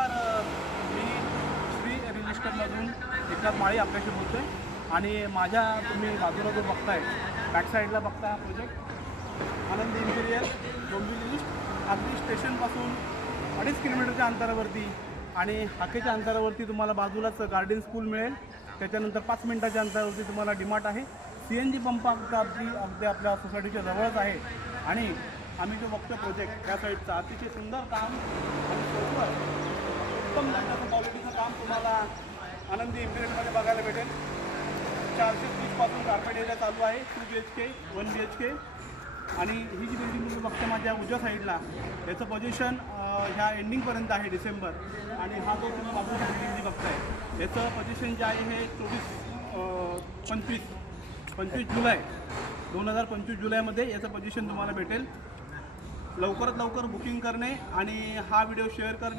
नमस्कार, मी श्री रिअल इस्टेटमधून एकनाथ माळी आपल्याशी बोलतो आहे. आणि माझ्या तुम्ही बाजूला जो बघताय, बॅकसाईडला बघता हा प्रोजेक्ट आनंद इंटिरियर डोंबिवली ईस्ट, अगदी स्टेशनपासून 2.5 किलोमीटरच्या अंतरावरती आणि हाकेच्या अंतरावरती तुम्हाला बाजूलाच गार्डन स्कूल मिळेल. त्याच्यानंतर 5 मिनिटाच्या अंतरावरती तुम्हाला डीमार्ट आहे. CNG पंप अगदी आपल्या सोसायटीच्या जवळच आहे. आणि आम्ही जो बघतो प्रोजेक्ट त्या साईडचा अतिशय सुंदर काम आणि उत्तम दर्जाचं क्वालिटीचं काम तुम्हाला आनंदी इंटिरियरमध्ये बघायला भेटेल. 430 पासून कार्पेट एरिया चालू आहे, 2 BHK 1 BHK. आणि ही जी बिल्डिंग तुम्ही बघता माझ्या उजव्या साईडला, याचं पोझिशन ह्या एंडिंगपर्यंत आहे डिसेंबर. आणि हा जो तुम्ही बाजूची बिल्डिंग जी बघताय याचं पोझिशन जे आहे हे 25 जुलै 2025 जुलैमध्ये याचं पोझिशन तुम्हाला भेटेल. लवकरात लवकर बुकिंग करणे आणि हा व्हिडिओ शेअर करणे